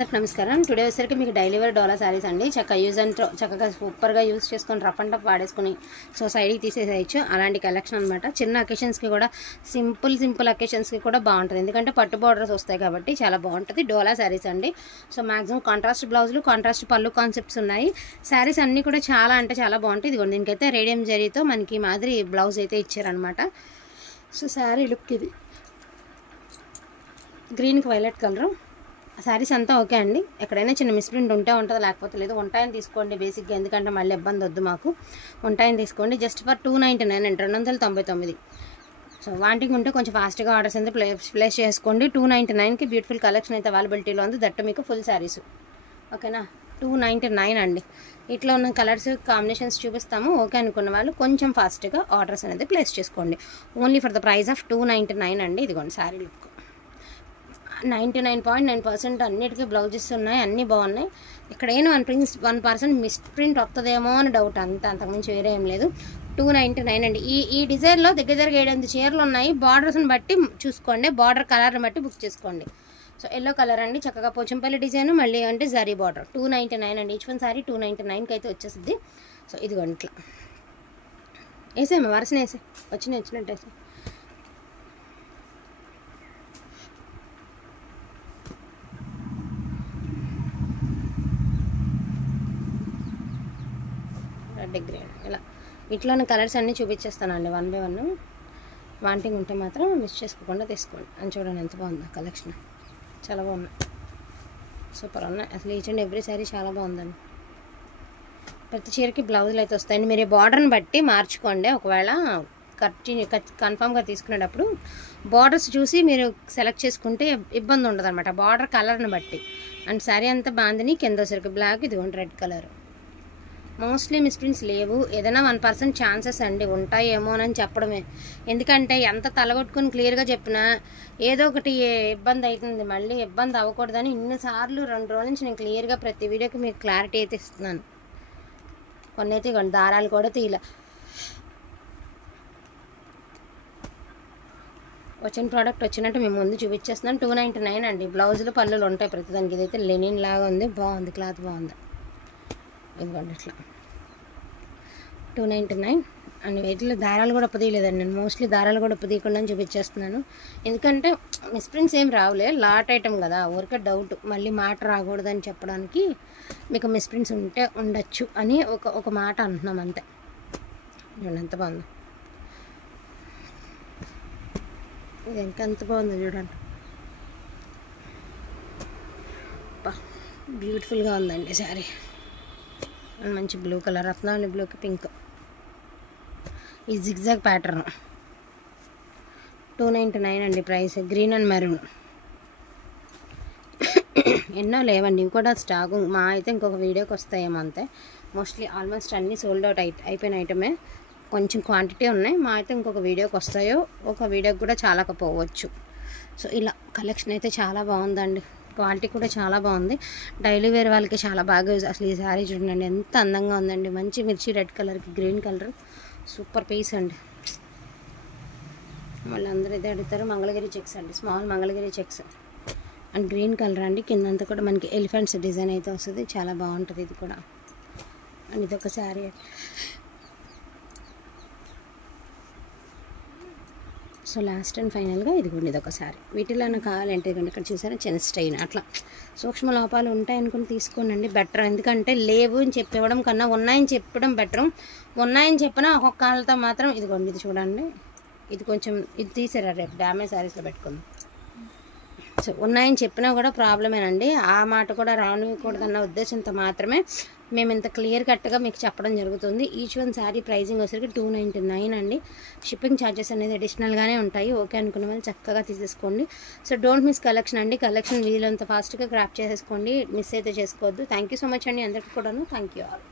నమస్కారం. టుడే వచ్చేసరికి మీకు డైలీ వేర్ డోలా శారీస్ అండి. చక్కగా సూపర్గా యూస్ చేసుకొని రఫ్ అండ్ టఫ్ వాడేసుకుని సైడ్కి తీసేసేయచ్చు. అలాంటి కలెక్షన్ అనమాట. చిన్న అకేషన్స్కి కూడా సింపుల్ అకేషన్స్కి కూడా బాగుంటుంది. ఎందుకంటే పట్టు బార్డర్స్ వస్తాయి కాబట్టి చాలా బాగుంటుంది. డోలా శారీస్ అండి. మ్యాక్సిమం కాంట్రాస్ట్ బ్లౌజులు, కాంట్రాస్ట్ పళ్ళు కాన్సెప్ట్స్ ఉన్నాయి. శారీస్ అన్నీ కూడా చాలా అంటే చాలా బాగుంటాయి. ఇదిగోండి, దీనికైతే రేడియం జరీతో మనకి మాదిరి బ్లౌజ్ అయితే ఇచ్చారనమాట. శారీ లుక్ ఇది గ్రీన్కి వైలెట్ కలరు. శారీస్ అంతా ఓకే అండి. ఎక్కడైనా చిన్న మిస్ప్రింట్ ఉంటుంది, లేకపోతే లేదు. ఉంటాయని తీసుకోండి బేసిక్గా, ఎందుకంటే మళ్ళీ ఇబ్బంది వద్దు మాకు. ఉంటాయని తీసుకోండి. జస్ట్ ఫర్ 299 అండి, 299. వాంటింగ్ ఉంటే కొంచెం ఫాస్ట్గా ఆర్డర్స్ అయితే ప్లేస్ చేసుకోండి. 299కి బ్యూటిఫుల్ కలెక్షన్ అయితే అవైలబిలిటీలో ఉంది. దట్టు మీకు ఫుల్ శారీస్ ఓకేనా. 299 అండి. ఇట్లా ఉన్న కలర్స్ కాంబినేషన్స్ చూపిస్తాము. ఓకే అనుకున్న వాళ్ళు కొంచెం ఫాస్ట్గా ఆర్డర్స్ అనేది ప్లేస్ చేసుకోండి. Only for the price of 299 అండి. ఇదిగోండి శారీ లుక్. 99.9% అన్నిటికీ బ్లౌజెస్ ఉన్నాయి, అన్నీ బాగున్నాయి. ఇక్కడ ఏం 1% మిస్ప్రింట్ వస్తుందేమో అని డౌట్, అంతకుమించి వేరే ఏం లేదు. 299 అండి. ఈ డిజైన్లో దగ్గర 7 చీరలు ఉన్నాయి. బార్డర్స్ని బట్టి చూసుకోండి, బార్డర్ కలర్ని బట్టి బుక్ చేసుకోండి. ఎల్లో కలర్ అండి, చక్కగా పోచంపల్లి డిజైన్, మళ్ళీ అంటే జరీ బార్డర్. 299 అండి. ఈచ్ వన్ సారీ 299కి అయితే వచ్చేస్తుంది. ఇదిగోండి ఇట్లా వేసేమ్మా, వరుసన వేసే వచ్చినట్టు వేసే. రెడ్ గ్రీన్ ఇలా ఇట్లానే కలర్స్ అన్నీ చూపించేస్తానండి 1 by 1. వాంటింగ్ ఉంటే మాత్రం మిస్ చేసుకోకుండా తీసుకోండి. అని చూడండి ఎంత బాగుందో కలెక్షన్. చాలా బాగున్నాయి, సూపర్ ఉన్నాయి అసలు. ఈచ్ అండ్ ఎవ్రీ శారీ చాలా బాగుందండి. ప్రతి చీరకి బ్లౌజులు అయితే వస్తాయండి. మీరు బార్డర్ని బట్టి మార్చుకోండి. ఒకవేళ కన్ఫామ్గా తీసుకునేటప్పుడు బార్డర్స్ చూసి మీరు సెలెక్ట్ చేసుకుంటే ఇబ్బంది ఉండదు అనమాట. బార్డర్ కలర్ని బట్టి. అండ్ శారీ అంతా బాగుంది. కింద వచ్చరికి బ్లాక్, ఇదిగోండి రెడ్ కలర్. మోస్ట్లీ మిస్ప్రింట్స్ లేవు. ఏదైనా 1% ఛాన్సెస్ అండి ఉంటాయేమోనని చెప్పడమే. ఎందుకంటే ఎంత తలగొట్టుకుని క్లియర్గా చెప్పినా ఏదో ఒకటి ఇబ్బంది అవుతుంది. మళ్ళీ ఇబ్బంది అవ్వకూడదని ఇన్నిసార్లు 2 రోజుల నుంచి నేను క్లియర్గా ప్రతి వీడియోకి మీకు క్లారిటీ అయితే ఇస్తున్నాను. కొన్ని అయితే ఇవ్వండి, దారాలు కూడా తీయలే. వచ్చిన ప్రోడక్ట్ వచ్చినట్టు మేము ముందు చూపించేస్తున్నాను. 299 అండి. బ్లౌజులు పళ్ళులు ఉంటాయి ప్రతిదానికి. ఇదైతే లెనిన్ లాగా ఉంది, బాగుంది, క్లాత్ బాగుంది. ఇదిగోండి ఇట్లా 299 అండ్ వీటిలో దారాలు కూడా ఉప్పదీయలేదండి. నేను మోస్ట్లీ దారాలు కూడా ఉప్పదీయకుండా చూపించేస్తున్నాను. ఎందుకంటే మిస్ప్రింట్స్ ఏం రావులే, లాట్ ఐటమ్ కదా. ఊరికే డౌట్, మళ్ళీ మాట రాకూడదని చెప్పడానికి మీకు మిస్ప్రింట్స్ ఉంటే ఉండొచ్చు అని ఒక మాట అంటున్నాం అంతే. చూడండి ఎంత బాగుంది ఇది, ఎంత బాగుందో చూడండి. బ్యూటిఫుల్గా ఉందండి శారీ. మంచి బ్లూ కలర్, రత్నావళి బ్లూకి పింక్. ఈ జిగ్జాగ్ ప్యాటర్న్ 299 అండి ప్రైస్. Green and maroon. ఎన్నో లేవండి, ఇంకోటి స్టాక్ మా అయితే ఇంకొక వీడియోకి వస్తాయేమో అంతే. మోస్ట్లీ ఆల్మోస్ట్ అన్నీ సోల్డ్ అవుట్ అయిపోయిన ఐటమే. కొంచెం క్వాంటిటీ ఉన్నాయి. మా అయితే ఇంకొక వీడియోకి వస్తాయో, ఒక వీడియోకి కూడా చాలకపోవచ్చు. ఇలా కలెక్షన్ అయితే చాలా బాగుందండి. క్వాలిటీ కూడా చాలా బాగుంది. డైలీ వేర్ వాళ్ళకి చాలా బాగా అసలు ఈ శారీ చూడండి ఎంత అందంగా ఉందండి. మంచి మిర్చి రెడ్ కలర్కి గ్రీన్ కలర్, సూపర్ పీస్ అండి. మళ్ళీ అందరూ ఇదే అడుగుతారు. మంగళగిరి చెక్స్ అండి, small Mangalagiri checks and green colour అండి. కిందంతా కూడా మనకి ఎలిఫెంట్స్ డిజైన్ అయితే వస్తుంది, చాలా బాగుంటుంది ఇది కూడా. అండ్ ఇదొక శారీ. లాస్ట్ అండ్ ఫైనల్గా ఇదిగోండి ఇదొక శారీ. వీటిలో కావాలంటే ఇదిగోండి ఇక్కడ చూసారా చిన్న స్టైన్. అట్లా సూక్ష్మ లోపాలు ఉంటాయనుకుని తీసుకోనండి, బెటర్. ఎందుకంటే లేవు అని చెప్పివ్వడం కన్నా ఉన్నాయని చెప్పడం బెటరు. ఉన్నాయని చెప్పినా ఒక్కొక్క కాళ్ళతో మాత్రం ఇదిగోండి ఇది చూడండి. ఇది కొంచెం ఇది తీసారా, రేపు డ్యామేజ్ శారీస్లో పెట్టుకుందాం. ఉన్నాయని చెప్పినా కూడా ప్రాబ్లమేనండి. ఆ మాట కూడా రానివ్వకూడదన్న ఉద్దేశంతో మాత్రమే మేము ఇంత క్లియర్ కట్గా మీకు చెప్పడం జరుగుతుంది. ఈచ్ వన్ శారీ ప్రైజింగ్ వచ్చేసరికి 299 అండి. షిప్పింగ్ ఛార్జెస్ అనేది అడిషనల్గానే ఉంటాయి. ఓకే అనుకున్న వాళ్ళు చక్కగా తీసేసుకోండి. డోంట్ మిస్ కలెక్షన్ అండి. కలెక్షన్ వీలంత ఫాస్ట్గా గ్రాప్ చేసేసుకోండి, మిస్ అయితే చేసుకోవద్దు. థ్యాంక్ యూ సో మచ్ అండి అందరికీ కూడాను. Thank you all.